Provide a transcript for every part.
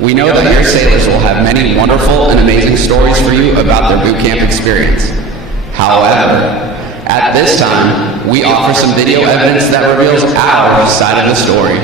We know that your sailors will have many wonderful and amazing stories for you about their boot camp experience. However, at this time, we offer some video evidence that reveals our side of the story.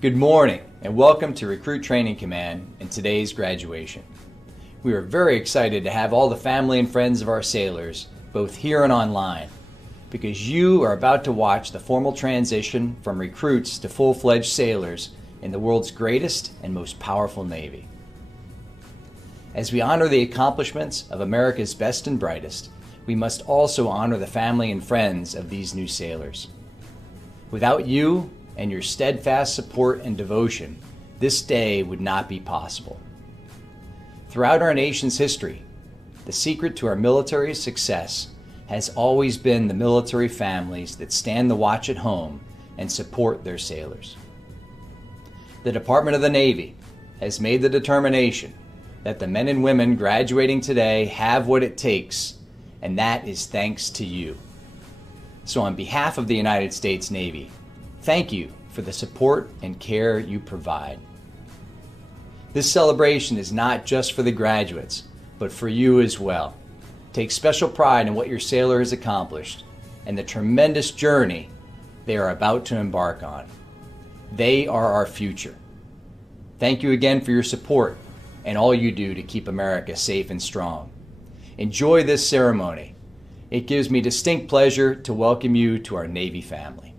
Good morning and welcome to Recruit Training Command and today's graduation. We are very excited to have all the family and friends of our sailors, both here and online, because you are about to watch the formal transition from recruits to full-fledged sailors in the world's greatest and most powerful Navy. As we honor the accomplishments of America's best and brightest, we must also honor the family and friends of these new sailors. Without you and your steadfast support and devotion, this day would not be possible. Throughout our nation's history, the secret to our military's success has always been the military families that stand the watch at home and support their sailors. The Department of the Navy has made the determination that the men and women graduating today have what it takes, and that is thanks to you. So on behalf of the United States Navy, thank you for the support and care you provide. This celebration is not just for the graduates, but for you as well. Take special pride in what your sailor has accomplished and the tremendous journey they are about to embark on. They are our future. Thank you again for your support and all you do to keep America safe and strong. Enjoy this ceremony. It gives me distinct pleasure to welcome you to our Navy family.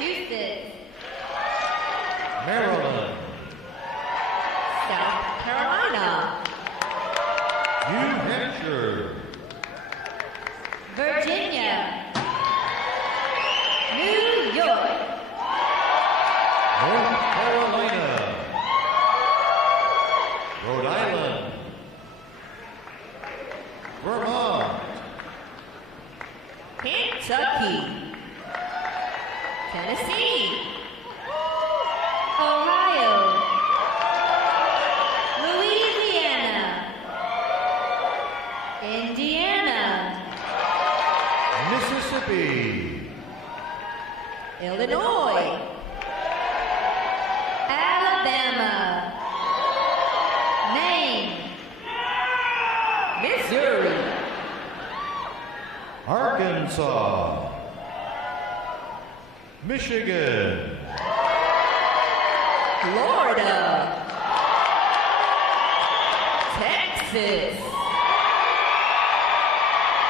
Massachusetts, Maryland, South Carolina, New Hampshire, Virginia, New York, North Carolina, Rhode Island, Vermont, Kentucky, Tennessee, Ohio, Louisiana, Indiana, Mississippi, Illinois, Alabama, Maine, Missouri, Arkansas, Michigan, Florida, Texas,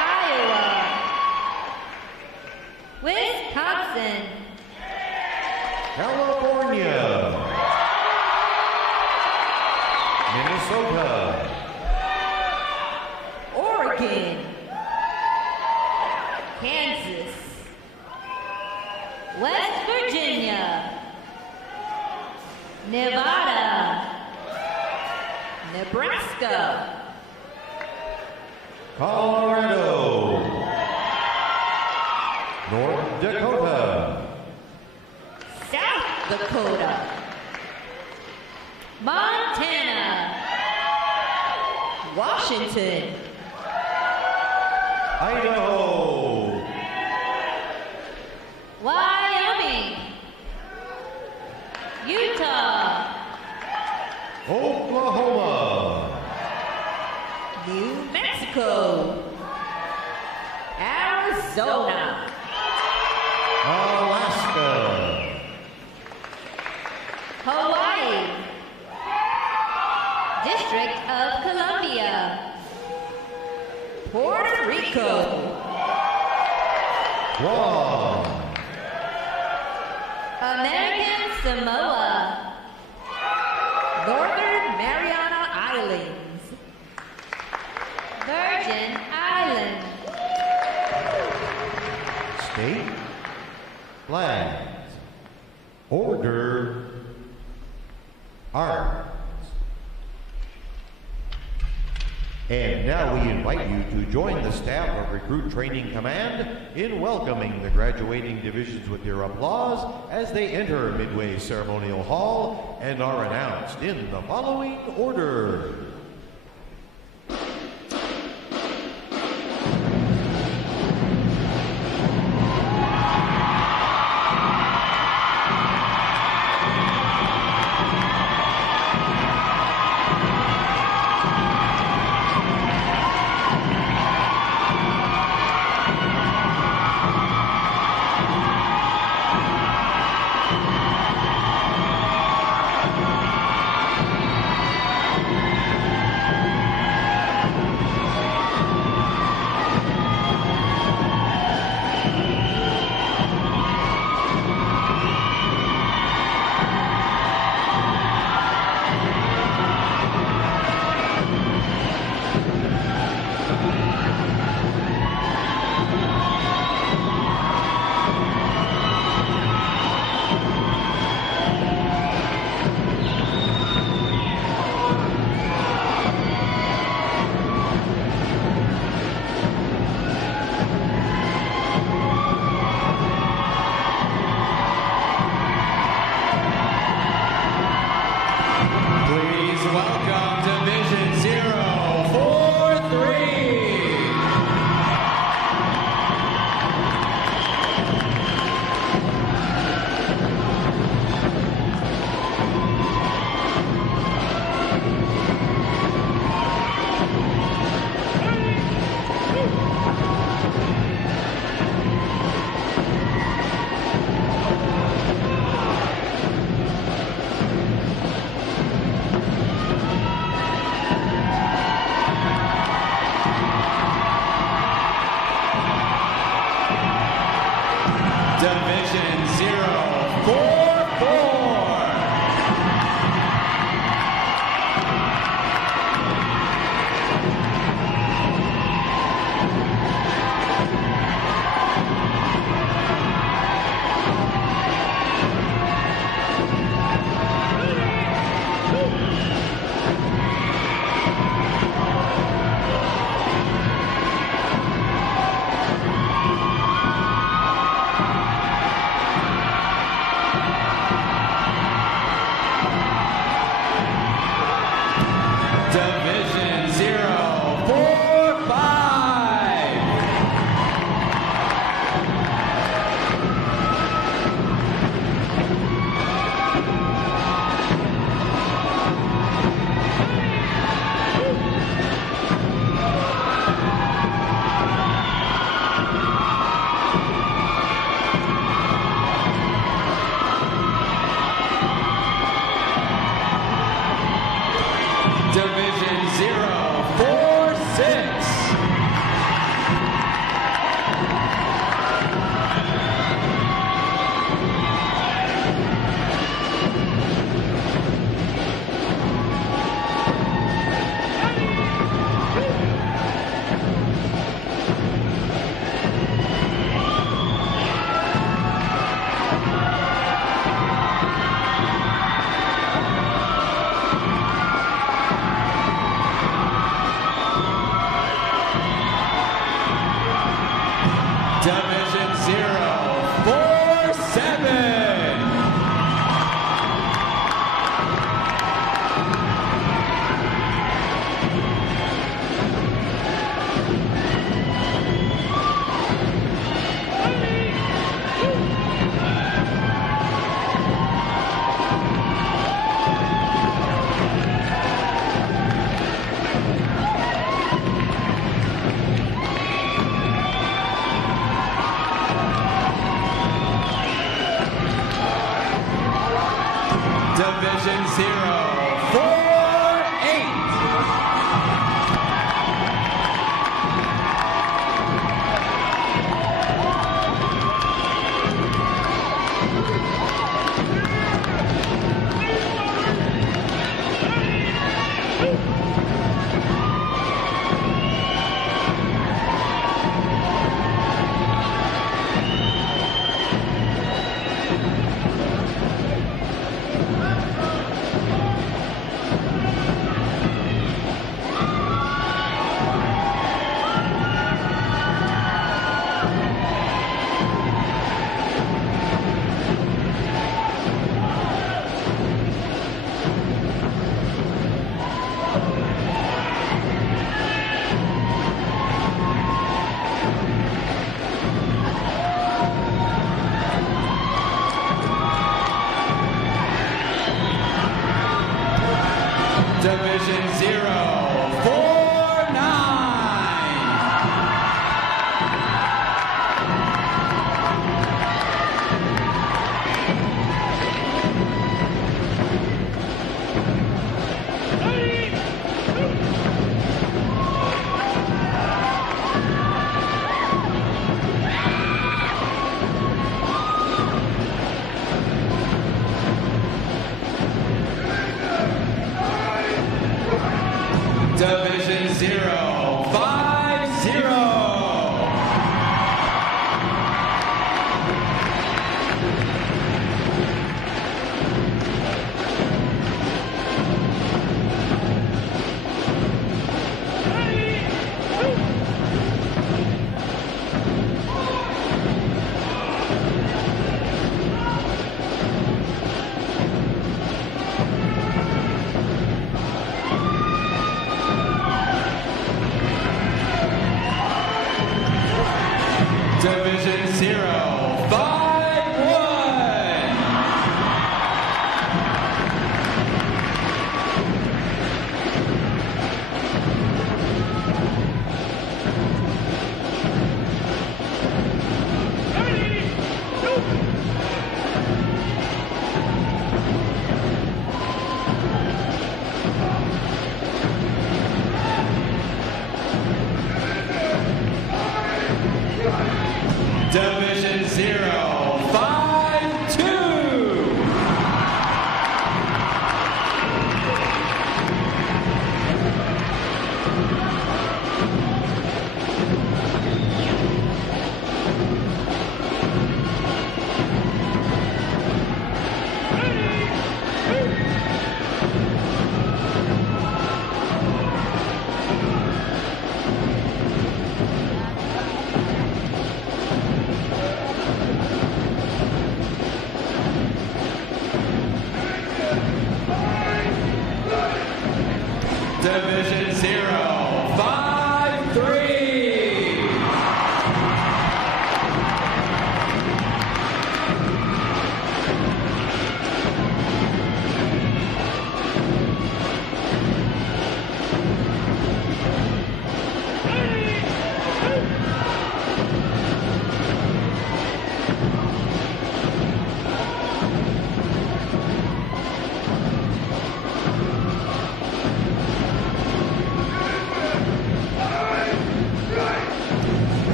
Iowa, Wisconsin, California, Minnesota, Oregon, Kansas, West Virginia, Nevada, Nebraska, Colorado, North Dakota, South Dakota, Montana, Washington, Idaho, Wyoming, Utah, Oklahoma, New Mexico, Arizona, Alaska, Hawaii, District of Columbia, Puerto Rico, Guam, American Samoa, Northern Mariana Islands, Virgin Islands, State flags, order, arms. And now we invite you to join the staff of Recruit Training Command in welcoming the graduating divisions with your applause as they enter Midway Ceremonial Hall and are announced in the following order. Division 044. Division 045. Division 046. Division 047. Division 048.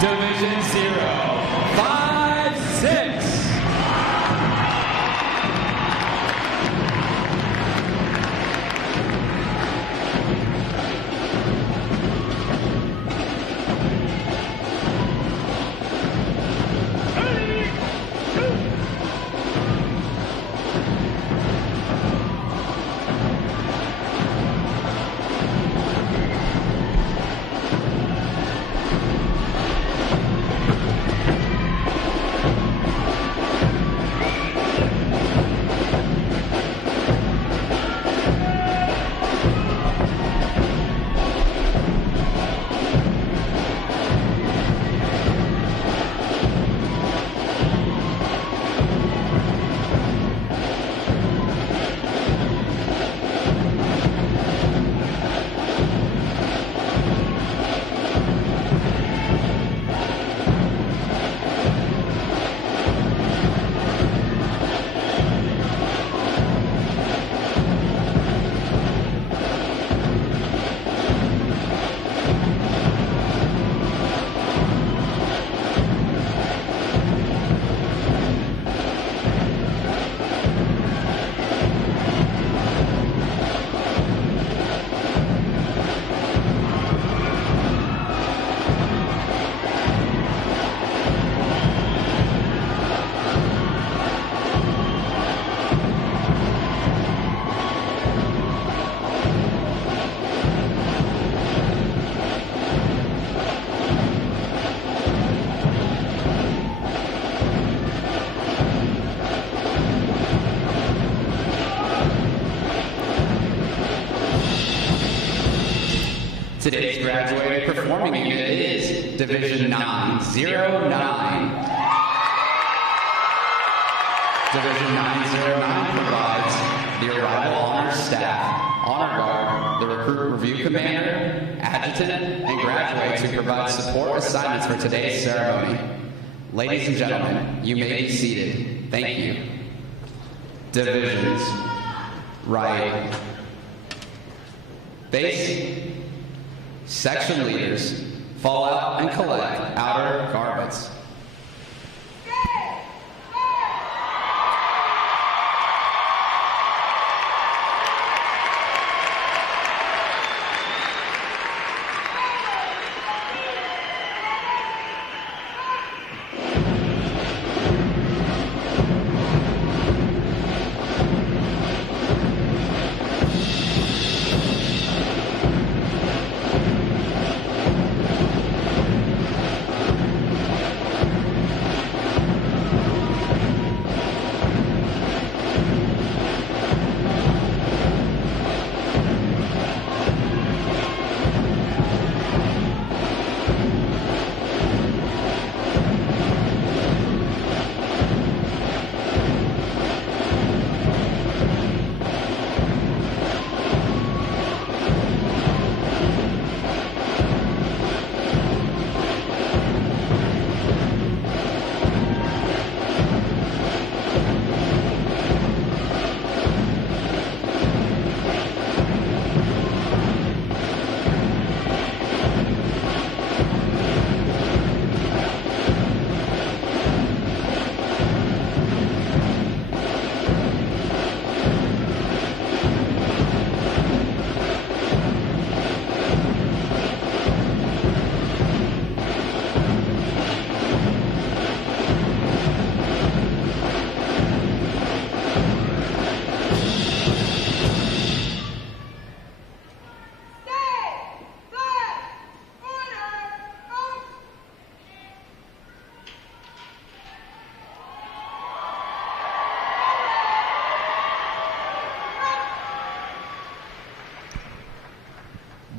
Division 056. Today's graduating performing unit is Division 909. Division 909 provides the Arrival Honor Staff, Honor Guard, the Recruit Review Commander, Adjutant, and graduates who provide support assignments for today's ceremony. Ladies and gentlemen, you may be seated. Thank you. Divisions. Right. Base. Section leaders, fall out and collect outer garments.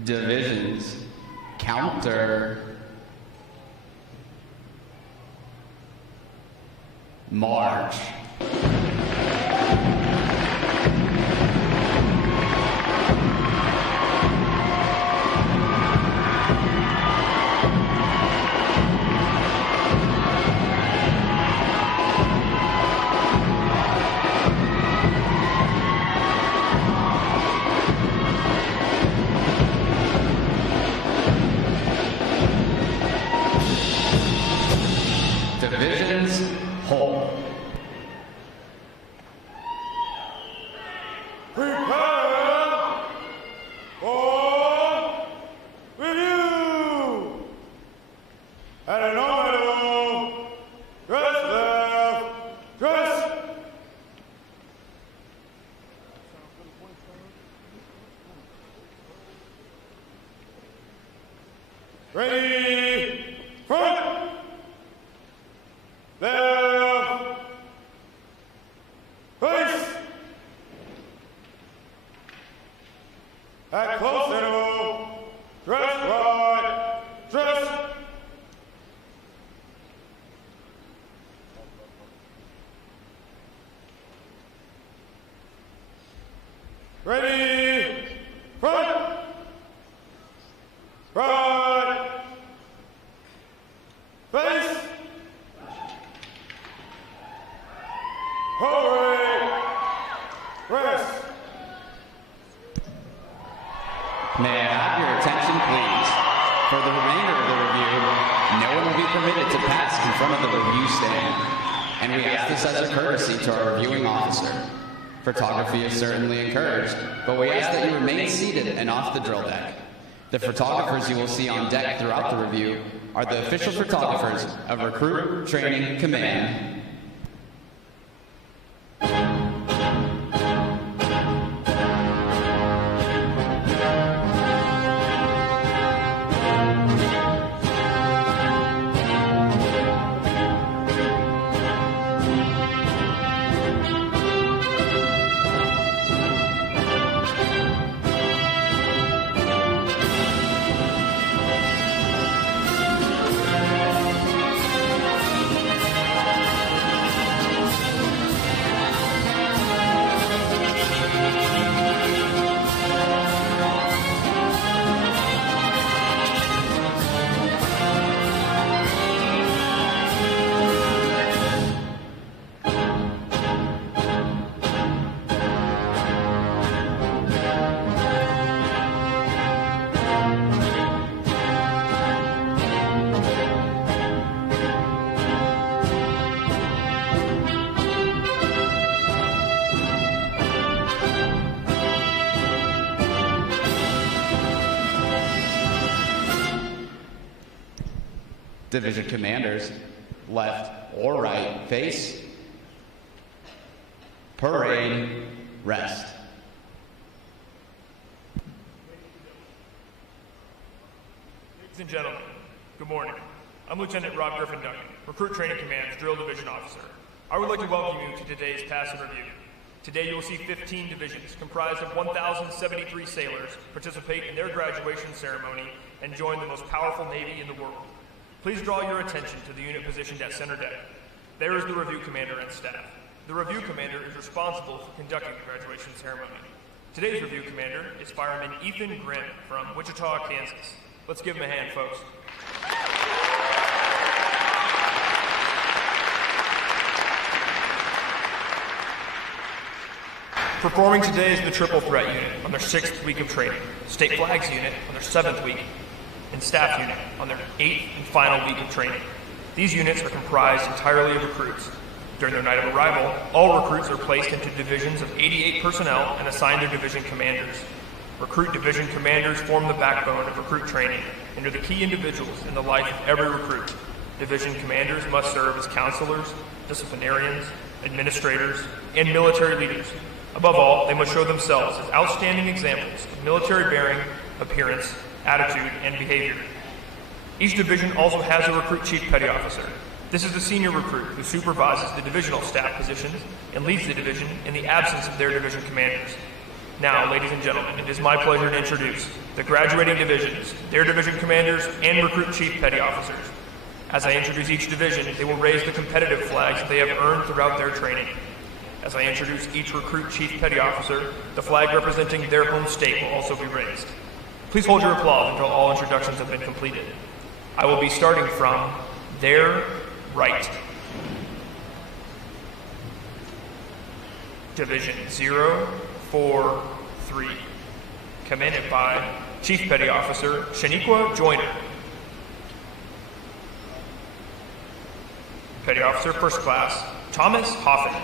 Divisions. Counter. March. Divisions, hold. Prepare for review. At an order, dress left, dress. Ready, front. Left, face. At close interval, dress right, dress. Ready, front, right, face. Hurry! Rest! May I have your attention, please? For the remainder of the review, no one will be permitted to pass in front of the review stand. And we ask this as a courtesy to our reviewing officer. Photography is certainly encouraged, but we ask that you remain seated and off the drill deck. The photographers you will see on deck throughout the review are the official photographers of Recruit Training Command. Division commanders, left or right, face, parade, rest. Ladies and gentlemen, good morning. I'm Lieutenant Rob Griffin Duncan, Recruit Training Command's Drill Division Officer. I would like to welcome you to today's passive review. Today you will see 15 divisions comprised of 1,073 sailors participate in their graduation ceremony and join the most powerful Navy in the world. Please draw your attention to the unit positioned at center deck. There is the review commander and staff. The review commander is responsible for conducting the graduation ceremony. Today's review commander is Fireman Ethan Grimm from Wichita, Kansas. Let's give him a hand, folks. Performing today is the Triple Threat Unit on their 6th week of training, State Flags Unit on their 7th week, and Staff Unit on their 8th and final week of training. These units are comprised entirely of recruits. During their night of arrival, all recruits are placed into divisions of 88 personnel and assigned their division commanders. Recruit division commanders form the backbone of recruit training and are the key individuals in the life of every recruit. Division commanders must serve as counselors, disciplinarians, administrators, and military leaders. Above all, they must show themselves as outstanding examples of military bearing, appearance, attitude, and behavior. Each division also has a recruit chief petty officer. This is the senior recruit who supervises the divisional staff positions and leads the division in the absence of their division commanders. Now, ladies and gentlemen, it is my pleasure to introduce the graduating divisions, their division commanders, and recruit chief petty officers. As I introduce each division, they will raise the competitive flags that they have earned throughout their training. As I introduce each recruit chief petty officer, the flag representing their home state will also be raised. Please hold your applause until all introductions have been completed. I will be starting from their right. Division 043, commanded by Chief Petty Officer Shaniqua Joyner. Petty Officer First Class Thomas Hoffman.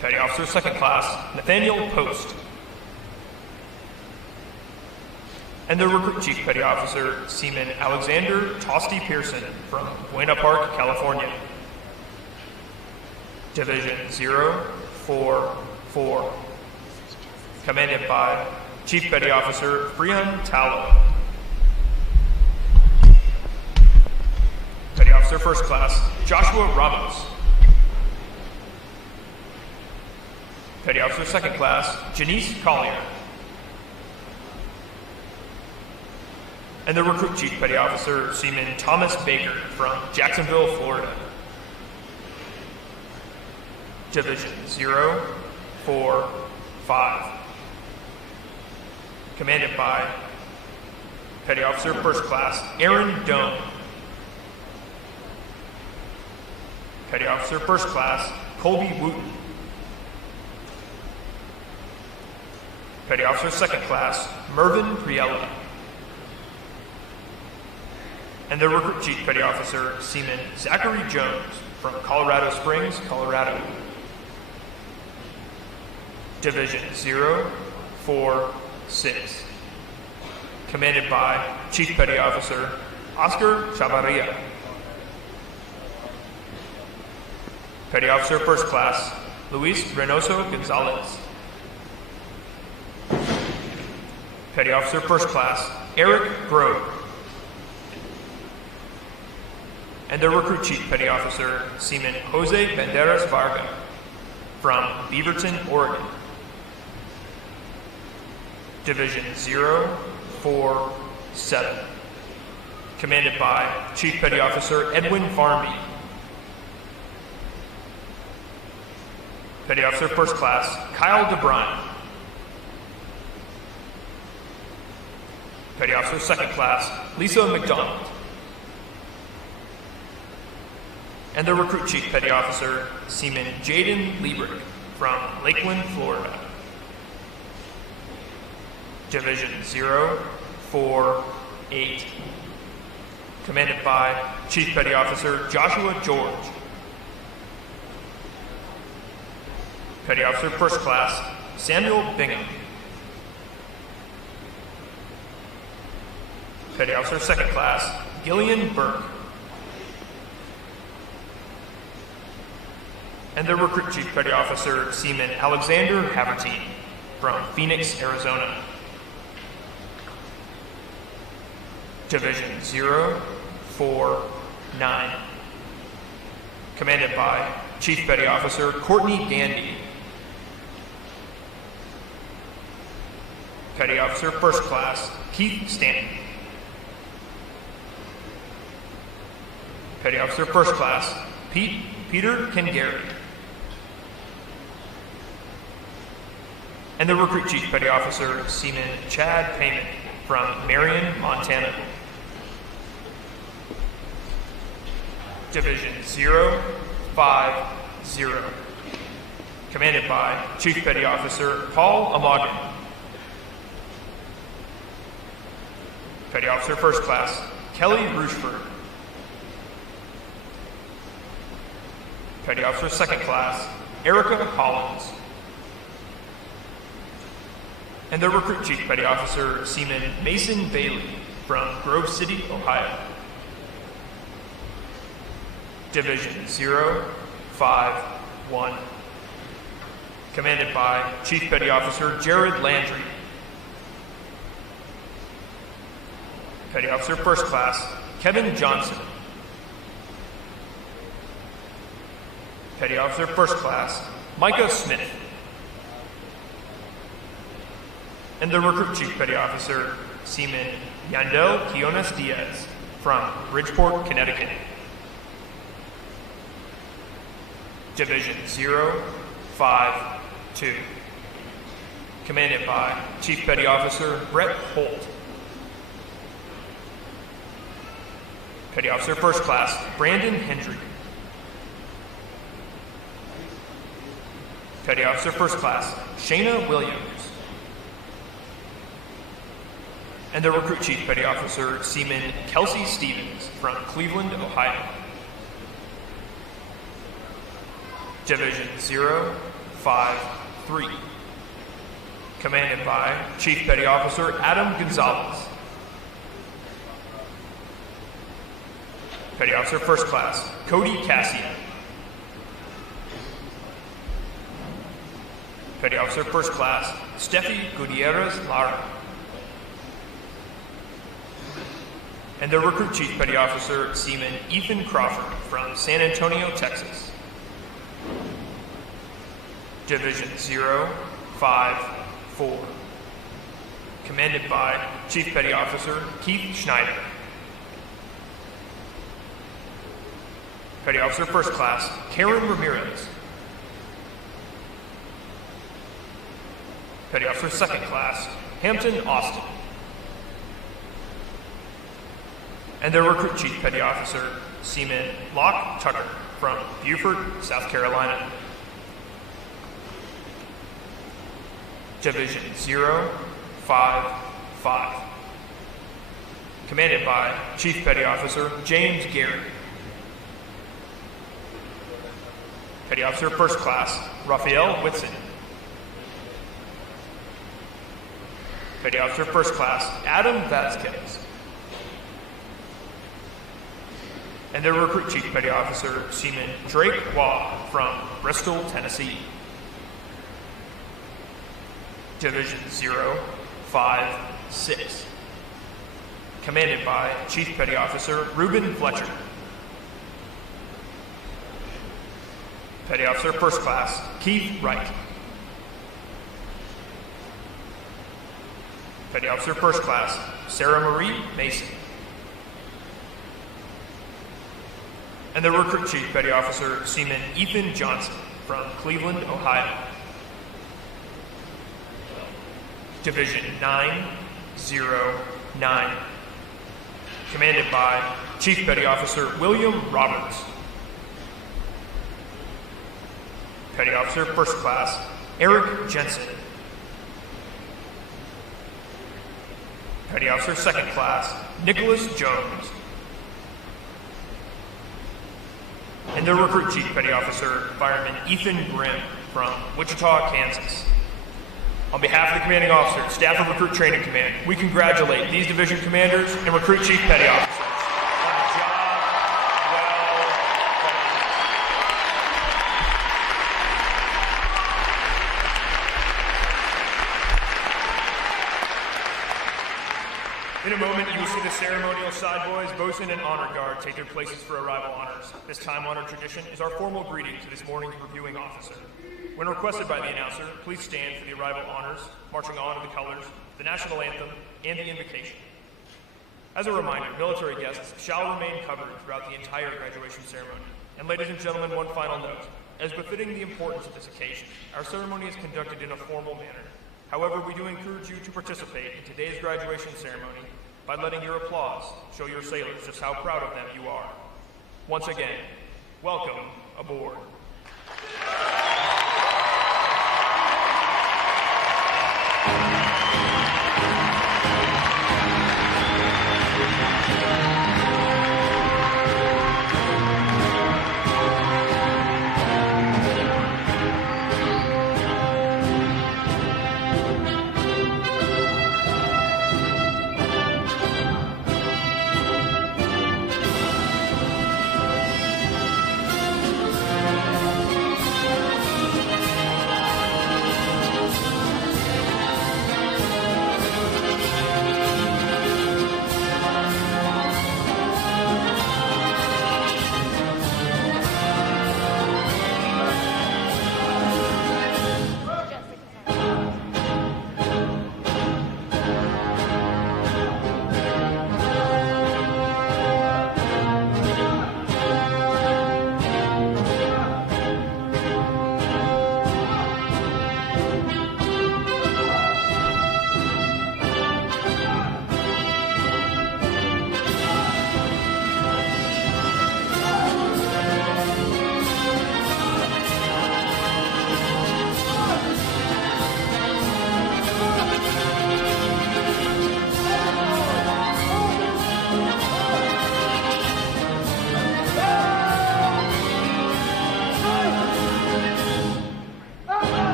Petty Officer Second Class Nathaniel Post. And the Recruit Chief Petty Officer Seaman Alexander Tosty Pearson from Buena Park, California. Division 044, commanded by Chief Petty Officer Brian Tallow. Petty Officer First Class Joshua Ramos. Petty Officer Second Class Janice Collier. And the Recruit Chief Petty Officer Seaman Thomas Baker from Jacksonville, Florida. Division 045, commanded by Petty Officer First Class Aaron Doan. Petty Officer First Class Colby Wooten. Petty Officer Second Class Mervyn Priella. And the Recruit Chief Petty Officer Seaman Zachary Jones from Colorado Springs, Colorado. Division 046, commanded by Chief Petty Officer Oscar Chavarria. Petty Officer First Class Luis Reynoso Gonzalez. Petty Officer First Class Eric Grove. And the Recruit Chief Petty Officer Seaman Jose Banderas Varga from Beaverton, Oregon. Division 047, commanded by Chief Petty Officer Edwin Farmby. Petty Officer First Class Kyle DeBrine. Petty Officer Second Class Lisa McDonald. And the Recruit Chief Petty Officer Seaman Jaden Liebrick from Lakeland, Florida. Division 048, commanded by Chief Petty Officer Joshua George. Petty Officer First Class Samuel Bingham. Petty Officer Second Class Gillian Burke. And the Recruit Chief Petty Officer Seaman Alexander Havertine from Phoenix, Arizona. Division 049, commanded by Chief Petty Officer Courtney Gandy. Petty Officer First Class Keith Stanton. Petty Officer First Class Peter Kengary. And the Recruit Chief Petty Officer Seaman Chad Payman from Marion, Montana. Division 050, commanded by Chief Petty Officer Paul Amagan. Petty Officer First Class Kelly Rushford. Petty Officer Second Class Erica Collins. And the Recruit Chief Petty Officer Seaman Mason Bailey from Grove City, Ohio. Division 051, commanded by Chief Petty Officer Jared Landry. Petty Officer First Class Kevin Johnson. Petty Officer First Class Micah Smith. And the Recruit Chief Petty Officer, Seaman Yandel Quiones Diaz from Bridgeport, Connecticut. Division 052. Commanded by Chief Petty Officer Brett Holt. Petty Officer First Class Brandon Hendry. Petty Officer First Class Shayna Williams. And the Recruit Chief Petty Officer Seaman Kelsey Stevens from Cleveland, Ohio. Division 053. Commanded by Chief Petty Officer Adam Gonzalez. Petty Officer First Class Cody Cassian. Petty Officer First Class Steffi Gutierrez Lara. And the Recruit Chief Petty Officer Seaman Ethan Crawford from San Antonio, Texas. Division 054. Commanded by Chief Petty Officer Keith Schneider. Petty Officer First Class Karen Ramirez. Petty Officer Second Class Hampton Austin. And the Recruit Chief Petty Officer Seaman Locke Tucker from Beaufort, South Carolina. Division 055. Commanded by Chief Petty Officer James Gary. Petty Officer First Class Raphael Whitson. Petty Officer First Class Adam Vasquez. And the Recruit Chief Petty Officer Seaman Drake Waugh from Bristol, Tennessee. Division 056. Commanded by Chief Petty Officer Reuben Fletcher. Petty Officer First Class Keith Wright. Petty Officer First Class Sarah Marie Mason. And the Recruit Chief Petty Officer Seaman Ethan Johnson from Cleveland, Ohio. Division 909. Commanded by Chief Petty Officer William Roberts. Petty Officer First Class Eric Jensen. Petty Officer Second Class Nicholas Jones. And the Recruit Chief Petty Officer Fireman Ethan Grimm from Wichita, Kansas. On behalf of the commanding officer and staff of Recruit Training Command, we congratulate these division commanders and Recruit Chief Petty Officers on a job well done. In a moment, you will see the ceremonial side boys, bosun, and honor guard take their places for arrival honors. This time-honored tradition is our formal greeting to this morning's reviewing officer. When requested by the announcer, please stand for the arrival honors, marching on to the colors, the national anthem, and the invocation. As a reminder, military guests shall remain covered throughout the entire graduation ceremony. And ladies and gentlemen, one final note. As befitting the importance of this occasion, our ceremony is conducted in a formal manner. However, we do encourage you to participate in today's graduation ceremony by letting your applause show your sailors just how proud of them you are. Once again, welcome aboard.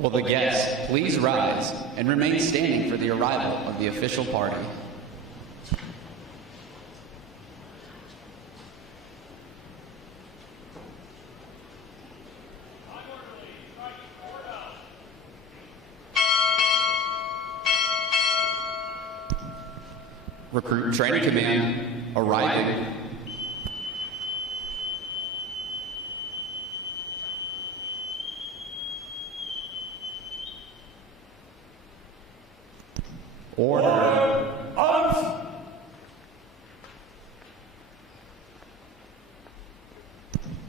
Will the guests please rise and remain standing for the arrival of the official party? Recruit Training Command arriving. Order. Arms.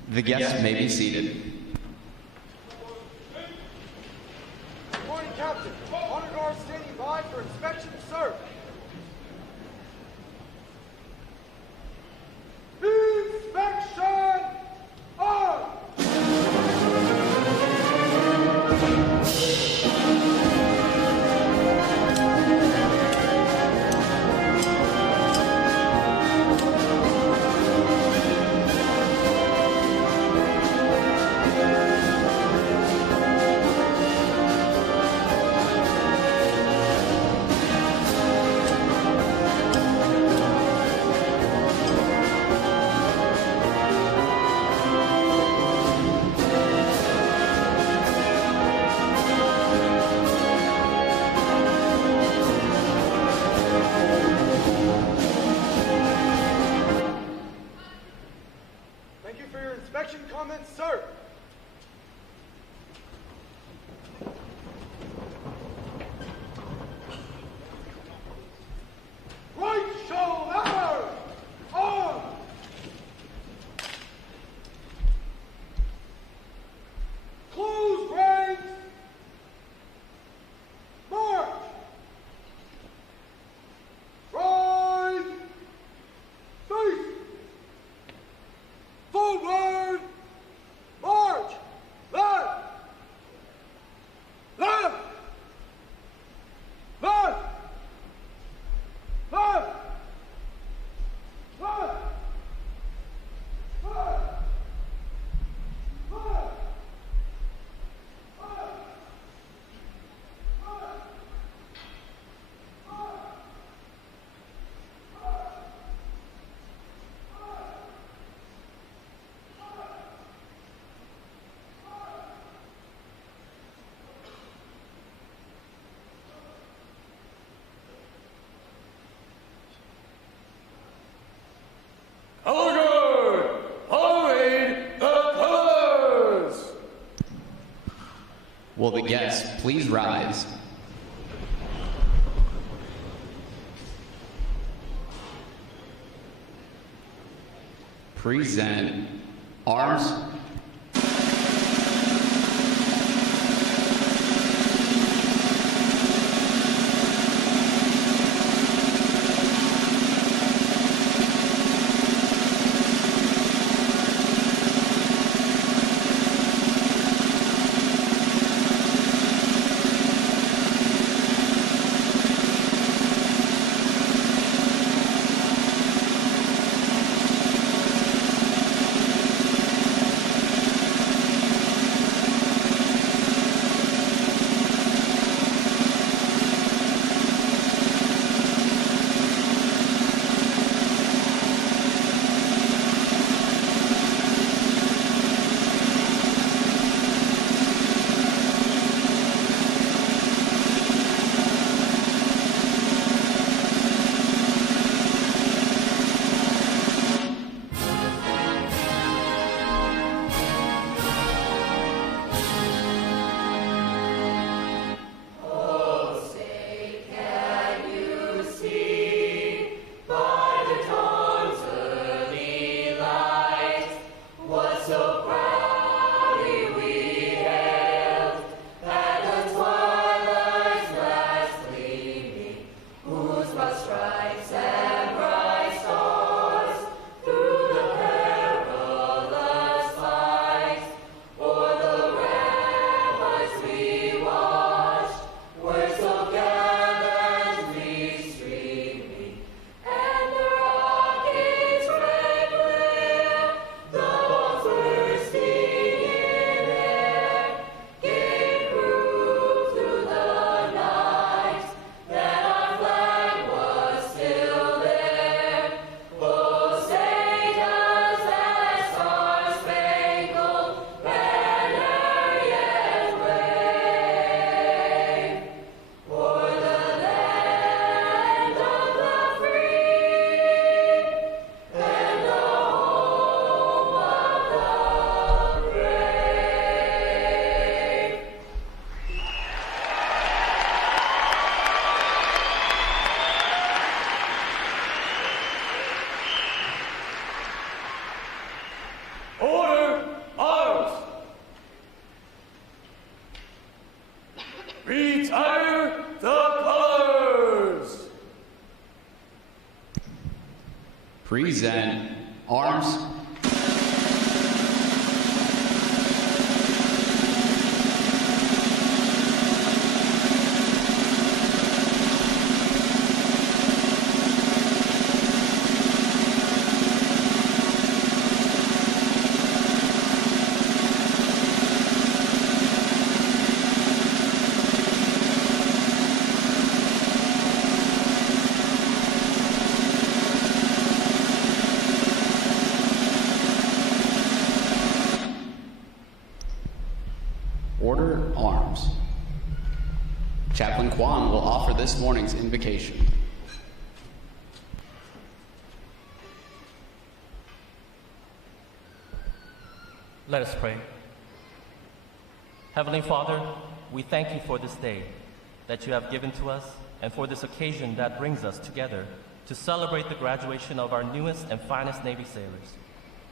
The guests may be seated. Good morning, Captain. Honor guard standing by for inspection, sir. Inspection on! Thank you for your inspection comments, sir. Right shoulder on! Close ranks! March! Right! Face! Forward! March! Left! Left! Left! Left! Left! Left! Left! Color guard. Parade the colors. Will the guests please rise? Present arms. Present. Arms. Order arms. Chaplain Kwan will offer this morning's invocation. Let us pray. Heavenly Father, we thank you for this day that you have given to us and for this occasion that brings us together to celebrate the graduation of our newest and finest Navy sailors.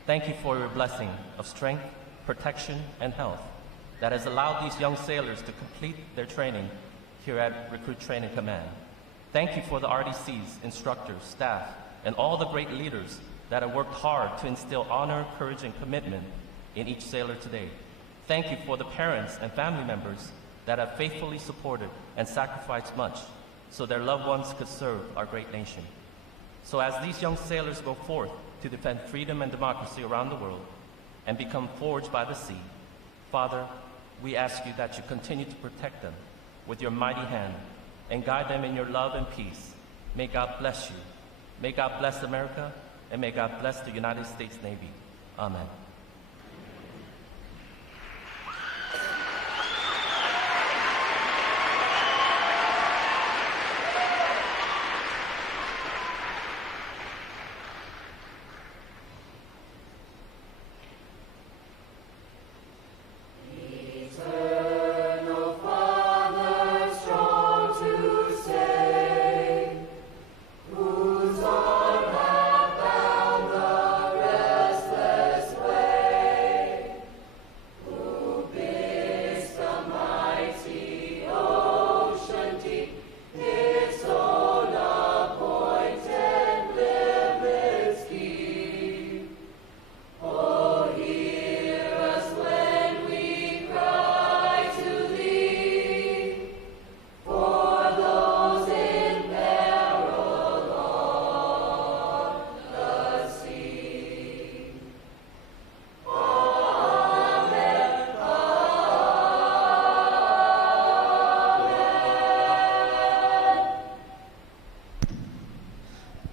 Thank you for your blessing of strength, protection, and health that has allowed these young sailors to complete their training here at Recruit Training Command. Thank you for the RDC's instructors, staff, and all the great leaders that have worked hard to instill honor, courage, and commitment in each sailor today. Thank you for the parents and family members that have faithfully supported and sacrificed much so their loved ones could serve our great nation. So as these young sailors go forth to defend freedom and democracy around the world and become forged by the sea, Father, we ask you that you continue to protect them with your mighty hand and guide them in your love and peace. May God bless you. May God bless America, and may God bless the United States Navy. Amen.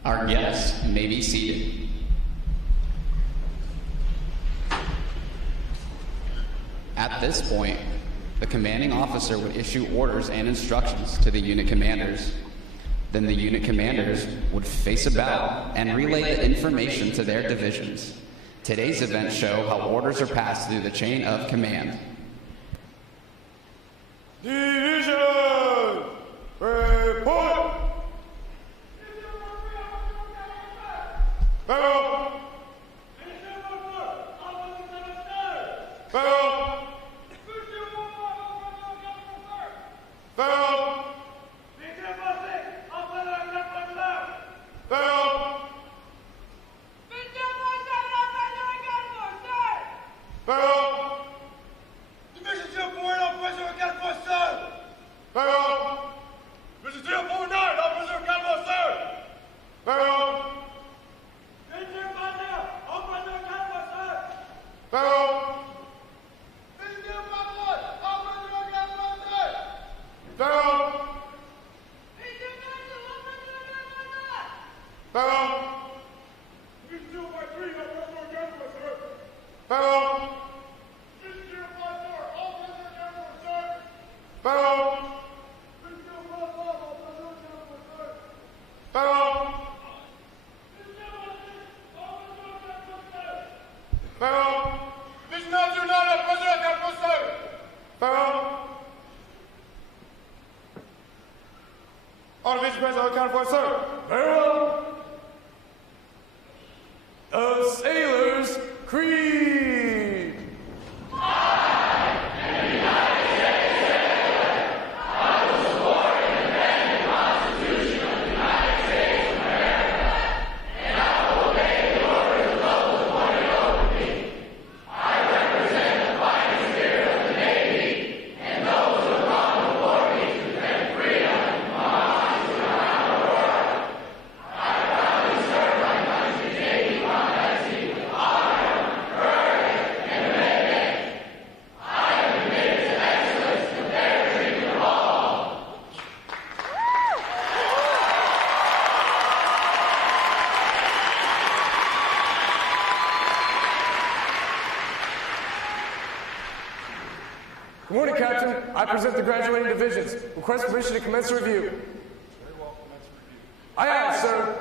Our guests may be seated. At this point, the commanding officer would issue orders and instructions to the unit commanders. Then the unit commanders would face about and relay the information to their divisions. Today's events show how orders are passed through the chain of command. Division! Report! Barrel! Barrel! Barrel! Barrel! Barrel! Division 248, Officer Captain, sir! Barrel! Division 249, Officer Captain, sir! Barrel! Division 249, Officer Captain, sir! Barrel! Division 251, Officer Captain, sir! Barrel! Barrel! Division 253, Officer Captain, sir! Barrel! Division 254, Officer Captain, sir! Barrel! Division 255, Officer Captain, sir! Barrel! Division 216, Officer Captain, sir! Barrel! Division 929, Officer Captain, sir! Barrel! All division president accounted for, sir! Barrel! The Sailors' Creed! America, and I will Good morning, Captain. I present the graduating divisions. Request permission to commence review. Very well, commence review. Aye, aye, sir.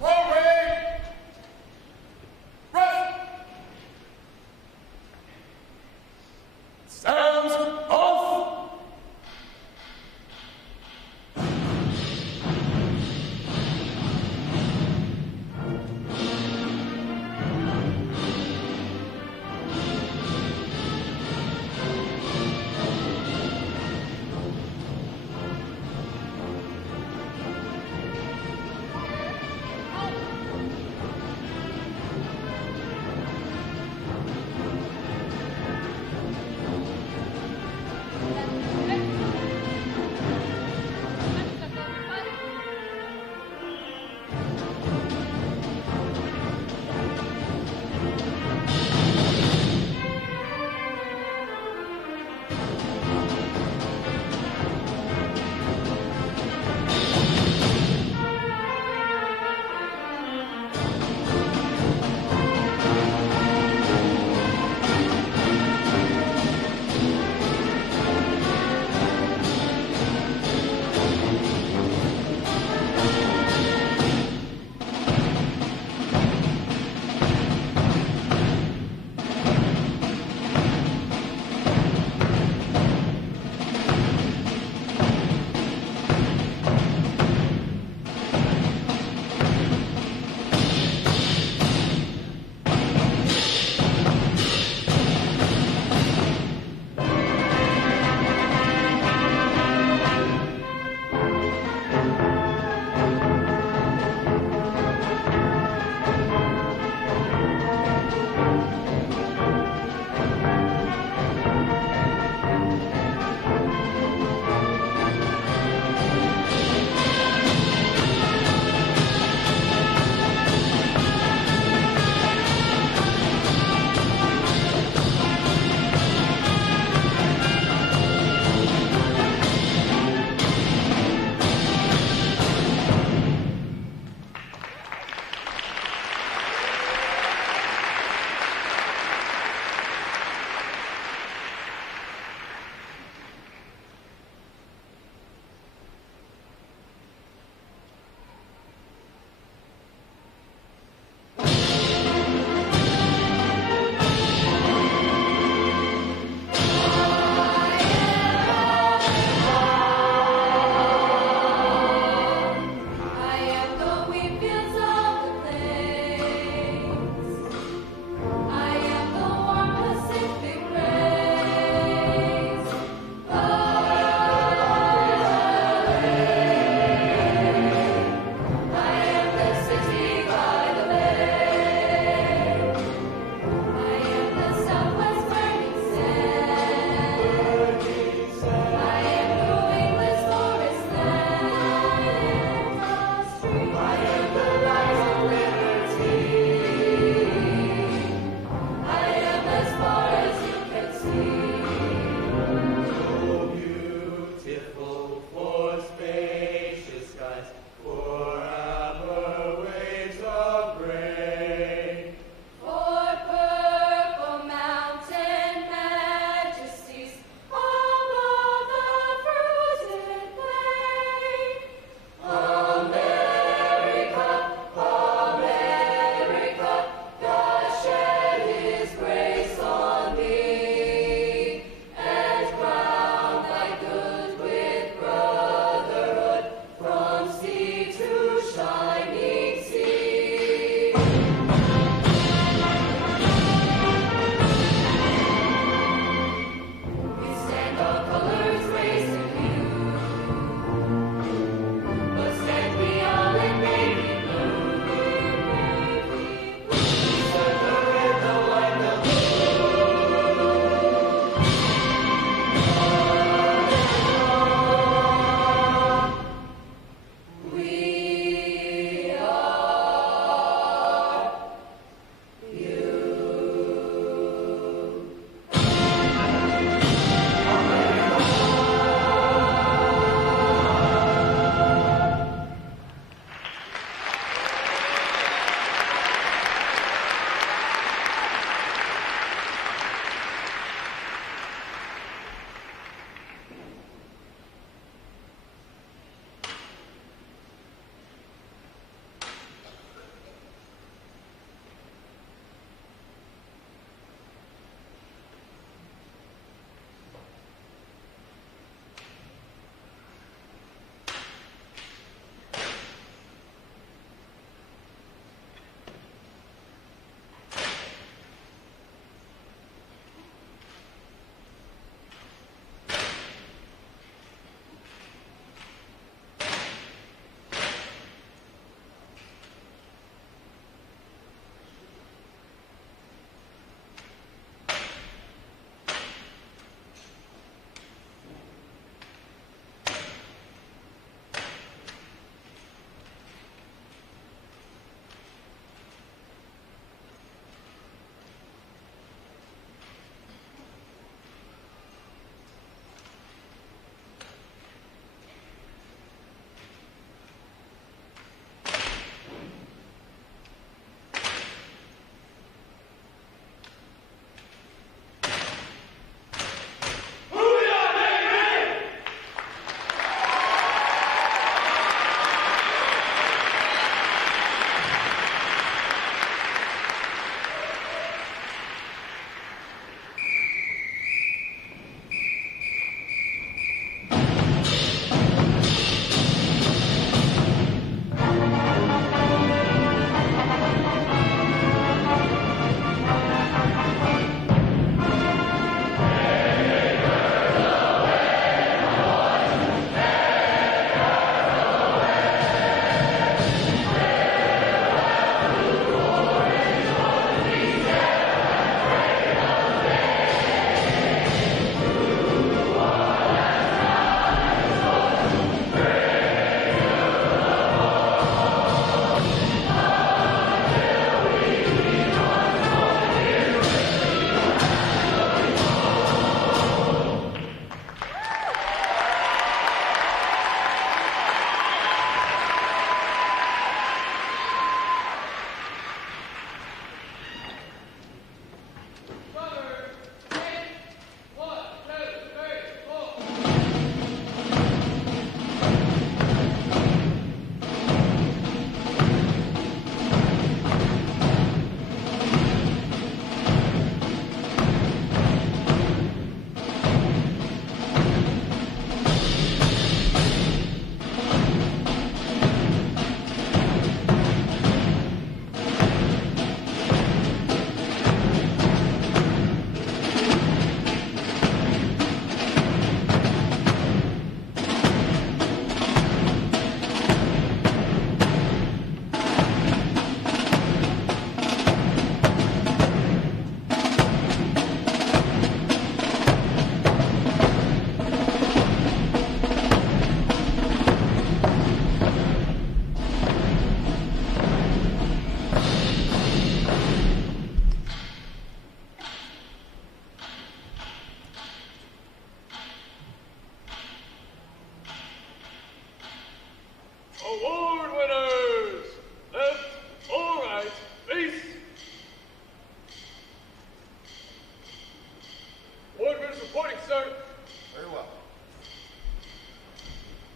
Roll ready! Rest! Sounds off.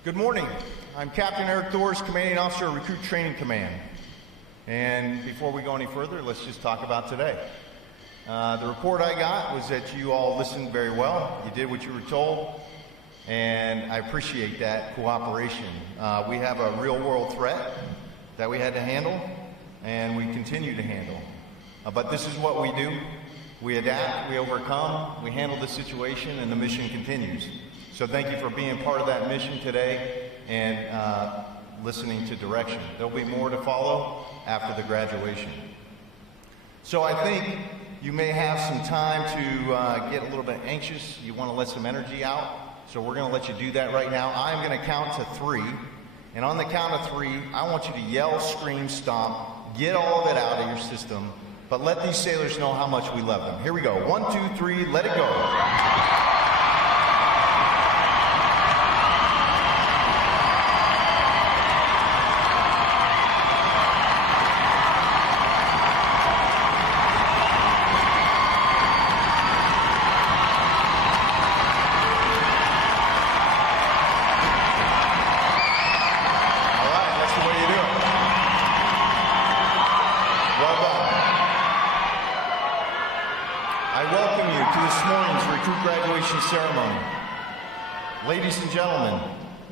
Good morning. I'm Captain Eric Thors, Commanding Officer of Recruit Training Command. And before we go any further, let's just talk about today. The report I got was that you all listened very well. You did what you were told, and I appreciate that cooperation. We have a real-world threat that we had to handle, and we continue to handle. But this is what we do. We adapt, we overcome, we handle the situation, and the mission continues. So thank you for being part of that mission today and listening to direction. There'll be more to follow after the graduation. So I think you may have some time to get a little bit anxious. You want to let some energy out. So we're going to let you do that right now. I'm going to count to 3. And on the count of 3, I want you to yell, scream, stomp, get all of it out of your system. But let these sailors know how much we love them. Here we go. 1, 2, 3, let it go. Ceremony. Ladies and gentlemen,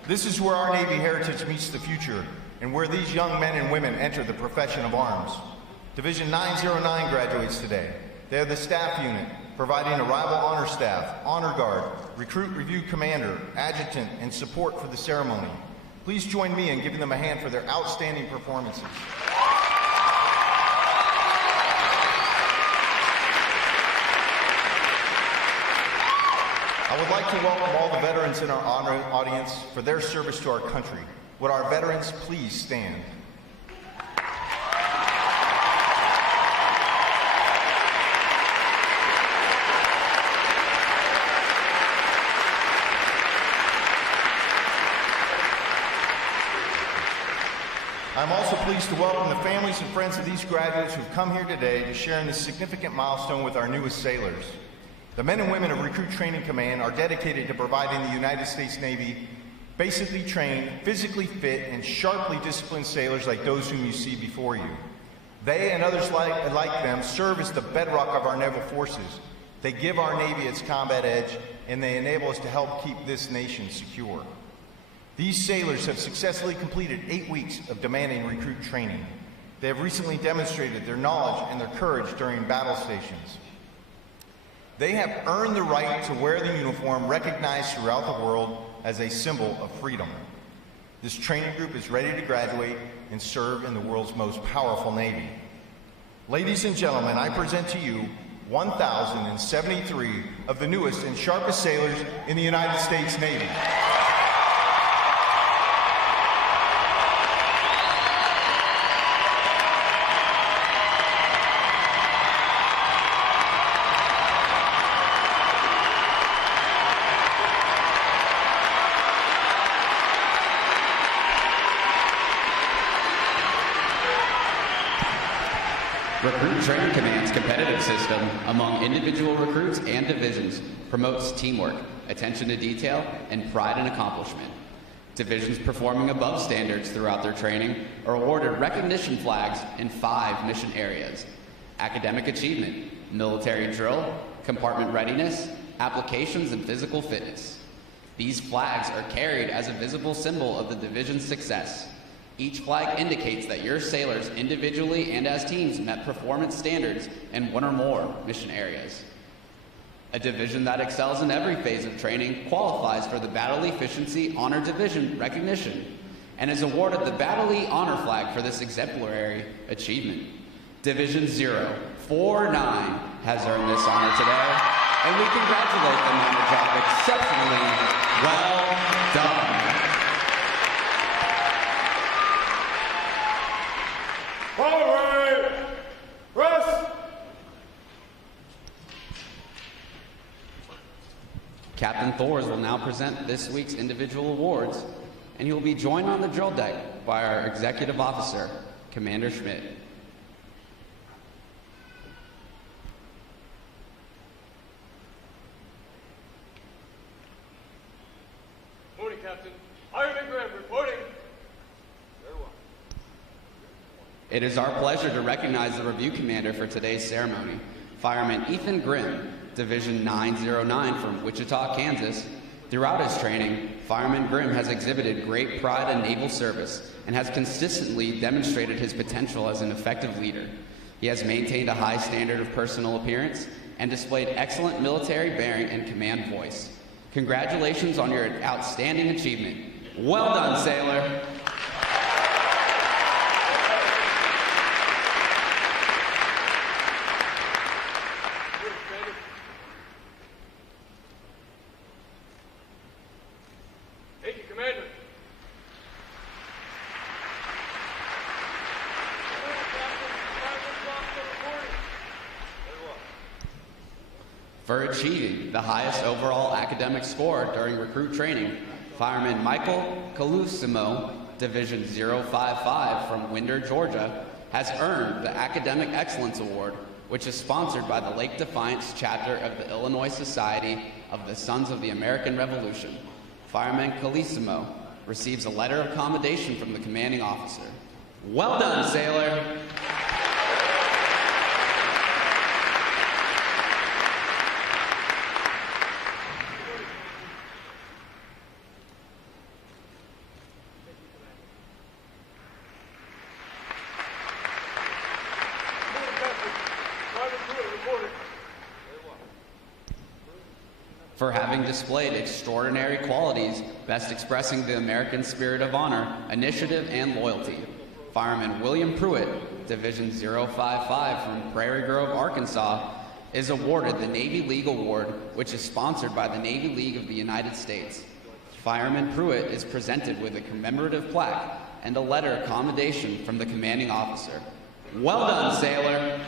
this is where our Navy heritage meets the future and where these young men and women enter the profession of arms. Division 909 graduates today. They are the staff unit, providing arrival honor staff, honor guard, recruit review commander, adjutant, and support for the ceremony. Please join me in giving them a hand for their outstanding performances. I would like to welcome all the veterans in our audience for their service to our country. Would our veterans please stand? I'm also pleased to welcome the families and friends of these graduates who've come here today to share in this significant milestone with our newest sailors. The men and women of Recruit Training Command are dedicated to providing the United States Navy basically trained, physically fit, and sharply disciplined sailors like those whom you see before you. They and others like them serve as the bedrock of our naval forces. They give our Navy its combat edge, and they enable us to help keep this nation secure. These sailors have successfully completed 8 weeks of demanding recruit training. They have recently demonstrated their knowledge and their courage during battle stations. They have earned the right to wear the uniform recognized throughout the world as a symbol of freedom. This training group is ready to graduate and serve in the world's most powerful Navy. Ladies and gentlemen, I present to you 1,073 of the newest and sharpest sailors in the United States Navy. Recruit Training Command's competitive system among individual recruits and divisions promotes teamwork, attention to detail, and pride in accomplishment. Divisions performing above standards throughout their training are awarded recognition flags in 5 mission areas: academic achievement, military drill, compartment readiness, applications, and physical fitness. These flags are carried as a visible symbol of the division's success. Each flag indicates that your sailors individually and as teams met performance standards in 1 or more mission areas. A division that excels in every phase of training qualifies for the Battle Efficiency Honor Division recognition and is awarded the Battle E Honor Flag for this exemplary achievement. Division 049 has earned this honor today, and we congratulate them on the job exceptionally well done. All right, rest. Captain Thors will now present this week's individual awards, and he will be joined on the drill deck by our executive officer, Commander Schmidt. Morning, Captain. Iron It is our pleasure to recognize the review commander for today's ceremony, Fireman Ethan Grimm, Division 909 from Wichita, Kansas. Throughout his training, Fireman Grimm has exhibited great pride in naval service and has consistently demonstrated his potential as an effective leader. He has maintained a high standard of personal appearance and displayed excellent military bearing and command voice. Congratulations on your outstanding achievement. Well done, sailor. Thank you, Commander. For achieving the highest overall academic score during recruit training, Fireman Michael Calusimo, Division 055 from Winder, Georgia, has earned the Academic Excellence Award, which is sponsored by the Lake Defiance chapter of the Illinois Society of the Sons of the American Revolution. Fireman Calusimo receives a letter of commendation from the commanding officer. Well done, sailor! For having displayed extraordinary qualities, best expressing the American spirit of honor, initiative, and loyalty, Fireman William Pruitt, Division 055 from Prairie Grove, Arkansas, is awarded the Navy League Award, which is sponsored by the Navy League of the United States. Fireman Pruitt is presented with a commemorative plaque and a letter of commendation from the commanding officer. Well done, sailor!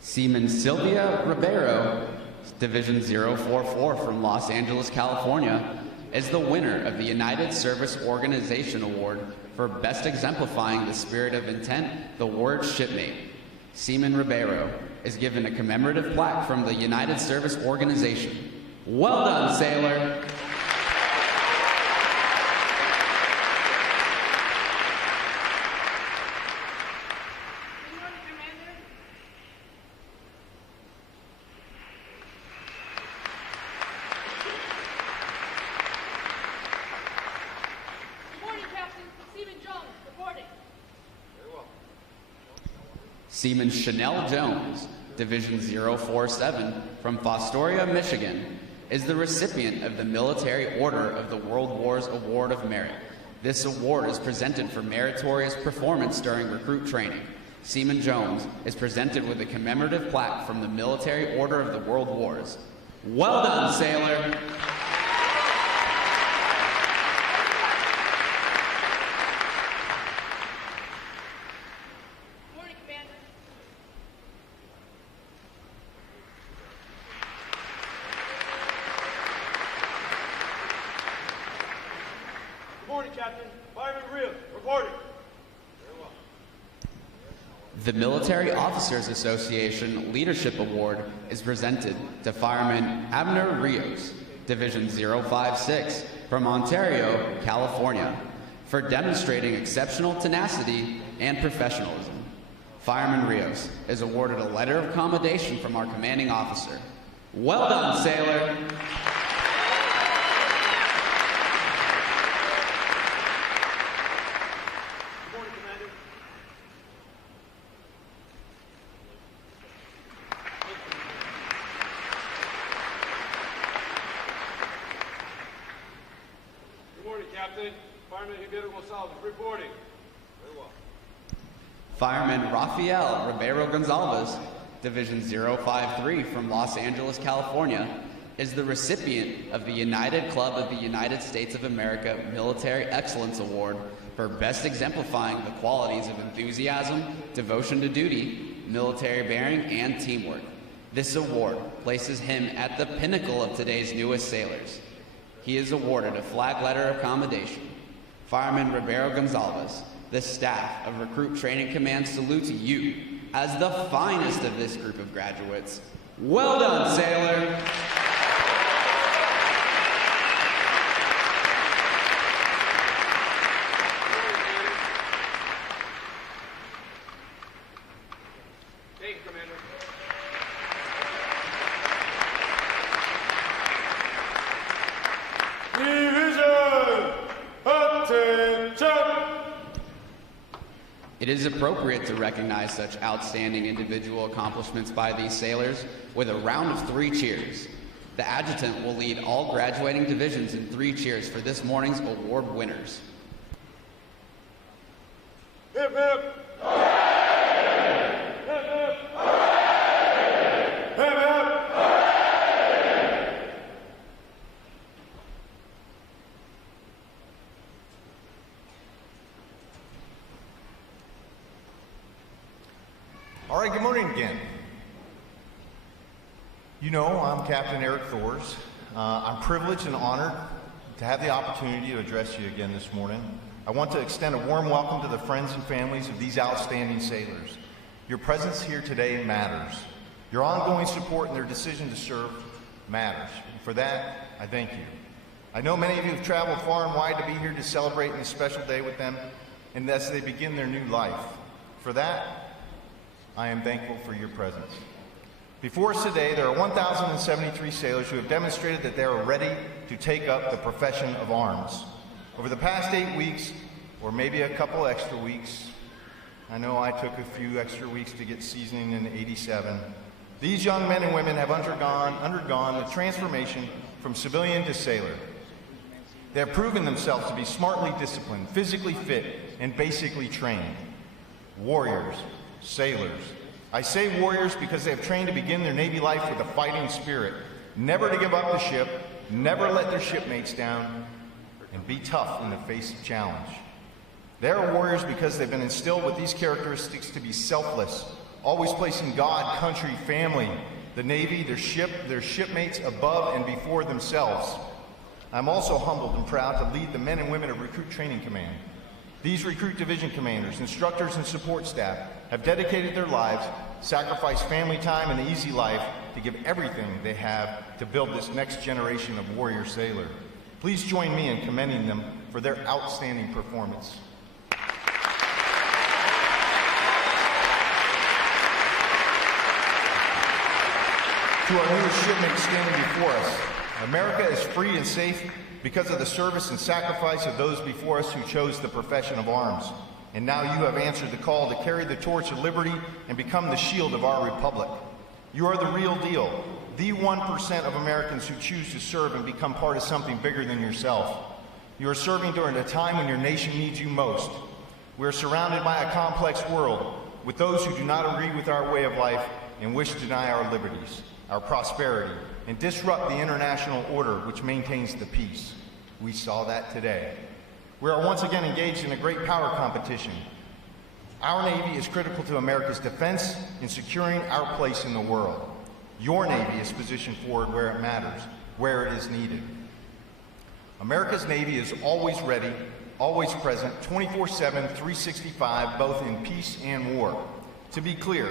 Seaman Sylvia Ribeiro, Division 044 from Los Angeles, California, is the winner of the United Service Organization Award for best exemplifying the spirit of intent, the word shipmate. Seaman Ribeiro is given a commemorative plaque from the United Service Organization. Well done, sailor! Seaman Chanel Jones, Division 047 from Fostoria, Michigan, is the recipient of the Military Order of the World War's Award of Merit. This award is presented for meritorious performance during recruit training. Seaman Jones is presented with a commemorative plaque from the Military Order of the World Wars. Well done, sailor! The Military Officers Association Leadership Award is presented to Fireman Abner Rios, Division 056 from Ontario, California, for demonstrating exceptional tenacity and professionalism. Fireman Rios is awarded a letter of commendation from our commanding officer. Well done, sailor! Reporting. Very well. Fireman Rafael Ribeiro Gonzalez, Division 053 from Los Angeles, California, is the recipient of the United Club of the United States of America Military Excellence Award for best exemplifying the qualities of enthusiasm, devotion to duty, military bearing, and teamwork. This award places him at the pinnacle of today's newest sailors. he is awarded a flag letter of commendation. Fireman Ribeiro Gonzalez, the staff of Recruit Training Command salutes you as the finest of this group of graduates. Well done, sailor! Thank you, Commander. Division! Attention! It is appropriate to recognize such outstanding individual accomplishments by these sailors with a round of 3 cheers. The adjutant will lead all graduating divisions in 3 cheers for this morning's award winners. Hip, hip! Hip, hip! Hip, hip! All right, good morning again. You know, I'm Captain Eric Thors. I'm privileged and honored to have the opportunity to address you again this morning. I want to extend a warm welcome to the friends and families of these outstanding sailors. Your presence here today matters. Your ongoing support and their decision to serve matters. And for that, I thank you. I know many of you have traveled far and wide to be here to celebrate this special day with them and as they begin their new life. For that, I am thankful for your presence. Before us today, there are 1,073 sailors who have demonstrated that they are ready to take up the profession of arms. Over the past 8 weeks, or maybe a couple extra weeks, I know I took a few extra weeks to get seasoning in '87, these young men and women have undergone the transformation from civilian to sailor. They have proven themselves to be smartly disciplined, physically fit, and basically trained. Warriors. Sailors. I say warriors because they have trained to begin their Navy life with a fighting spirit, never to give up the ship, never let their shipmates down, and be tough in the face of challenge. They are warriors because they've been instilled with these characteristics to be selfless, always placing God, country, family, the Navy, their shipmates above and before themselves. I'm also humbled and proud to lead the men and women of Recruit Training Command. These recruit division commanders, instructors, and support staff have dedicated their lives, sacrificed family time and the easy life to give everything they have to build this next generation of warrior sailor. Please join me in commending them for their outstanding performance. To our newest shipmates standing before us, America is free and safe because of the service and sacrifice of those before us who chose the profession of arms. And now you have answered the call to carry the torch of liberty and become the shield of our republic. You are the real deal, the 1% of Americans who choose to serve and become part of something bigger than yourself. You are serving during a time when your nation needs you most. We are surrounded by a complex world with those who do not agree with our way of life and wish to deny our liberties, our prosperity, and disrupt the international order which maintains the peace. We saw that today. We are once again engaged in a great power competition. Our Navy is critical to America's defense in securing our place in the world. Your Navy is positioned forward where it matters, where it is needed. America's Navy is always ready, always present, 24/7, 365, both in peace and war. To be clear,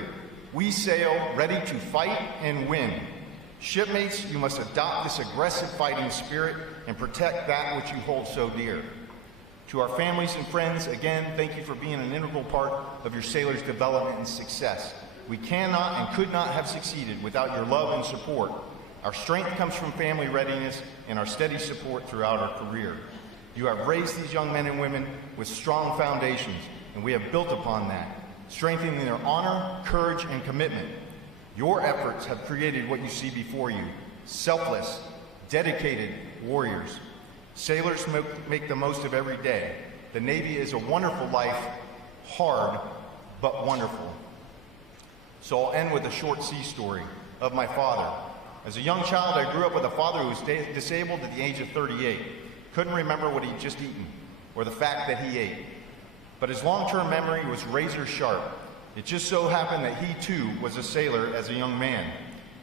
we sail ready to fight and win. Shipmates, you must adopt this aggressive fighting spirit and protect that which you hold so dear. To our families and friends, again, thank you for being an integral part of your sailors' development and success. We cannot and could not have succeeded without your love and support. Our strength comes from family readiness and our steady support throughout our career. You have raised these young men and women with strong foundations, and we have built upon that, strengthening their honor, courage, and commitment. Your efforts have created what you see before you, selfless, dedicated warriors. Sailors make the most of every day. The Navy is a wonderful life, hard, but wonderful. So I'll end with a short sea story of my father. As a young child, I grew up with a father who was disabled at the age of 38. Couldn't remember what he'd just eaten, or the fact that he ate. But his long-term memory was razor sharp. It just so happened that he too was a sailor as a young man.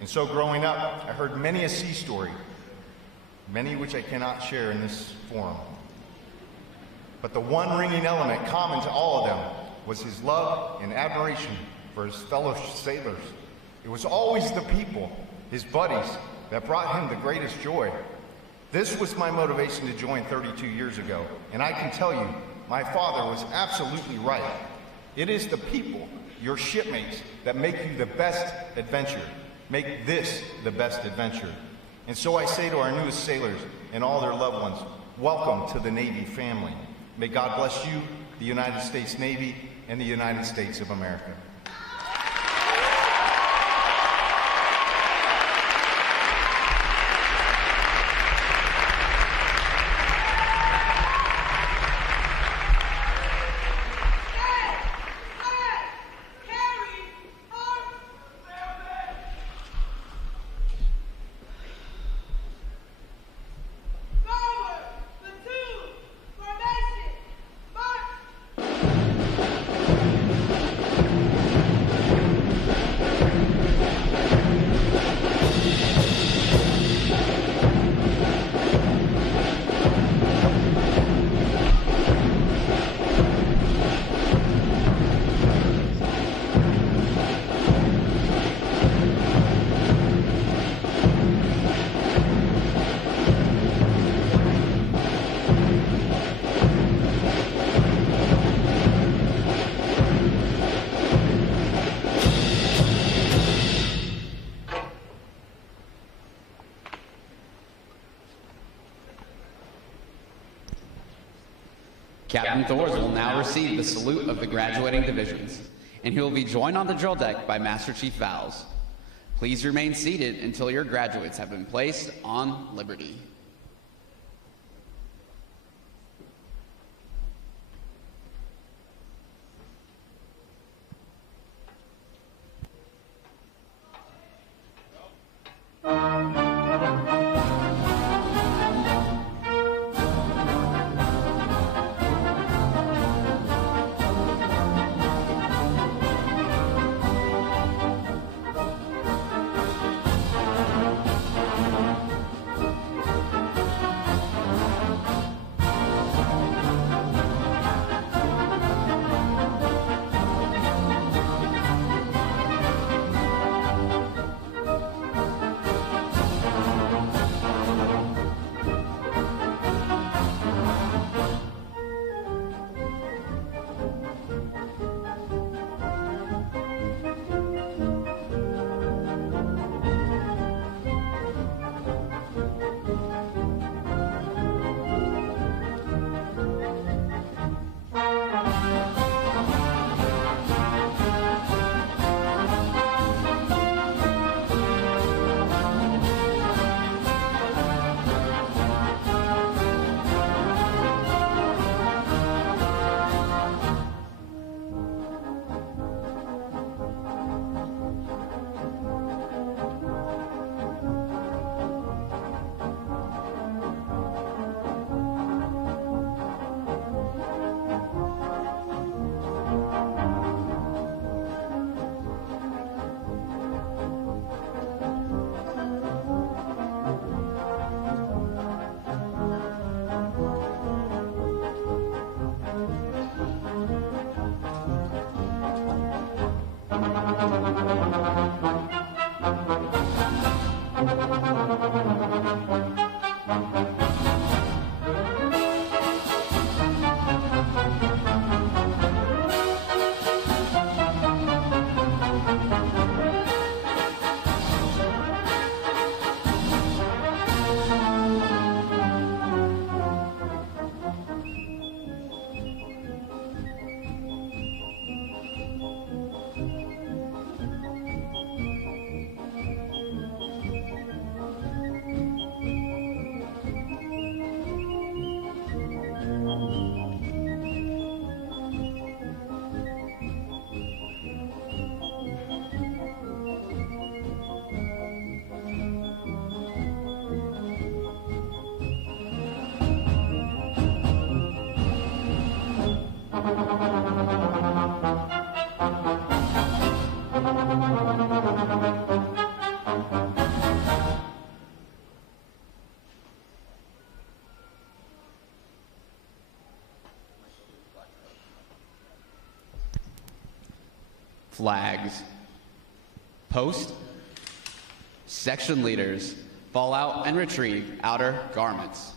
And so growing up, I heard many a sea story. many which I cannot share in this forum. But the one ringing element common to all of them was his love and admiration for his fellow sailors. It was always the people, his buddies, that brought him the greatest joy. This was my motivation to join 32 years ago, and I can tell you, my father was absolutely right. It is the people, your shipmates, that make you the best adventure, make this the best adventure. And so I say to our newest sailors and all their loved ones, welcome to the Navy family. May God bless you, the United States Navy, and the United States of America. Captain Thors will now receive the salute of the graduating divisions, and he will be joined on the drill deck by Master Chief Vowles. Please remain seated until your graduates have been placed on liberty. flags. Post. Section leaders, fall out and retrieve outer garments.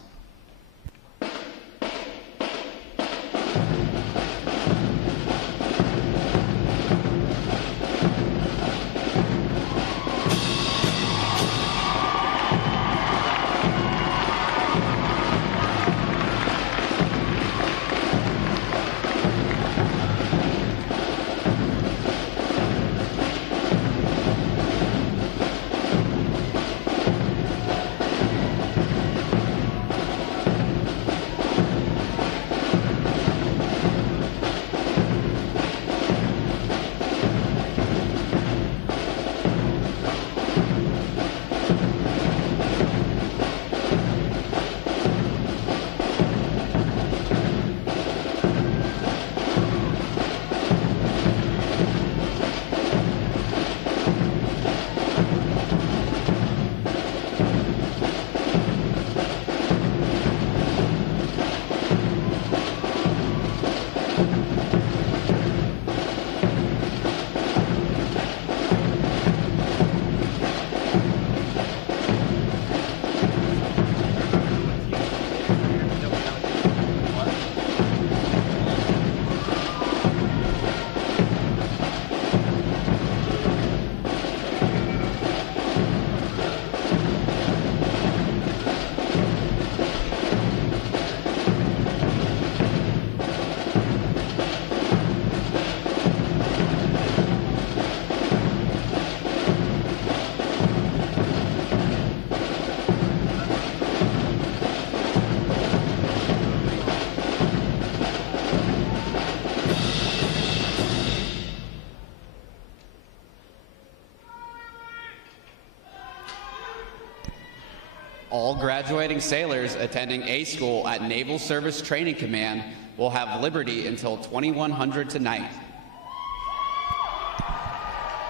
All graduating sailors attending A School at Naval Service Training Command will have liberty until 2100 tonight.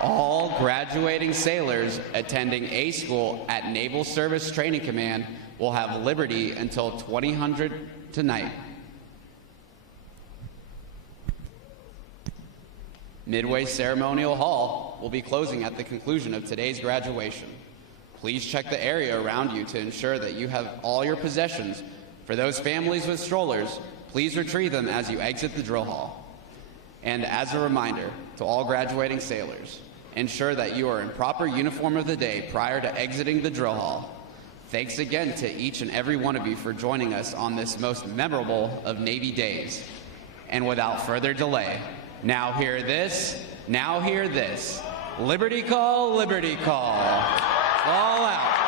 All graduating sailors attending A School at Naval Service Training Command will have liberty until 2000 tonight. Midway Ceremonial Hall will be closing at the conclusion of today's graduation. Please check the area around you to ensure that you have all your possessions. For those families with strollers, please retrieve them as you exit the drill hall. And as a reminder to all graduating sailors, ensure that you are in proper uniform of the day prior to exiting the drill hall. Thanks again to each and every one of you for joining us on this most memorable of Navy days. And without further delay, now hear this, now hear this. Liberty call, liberty call. All out.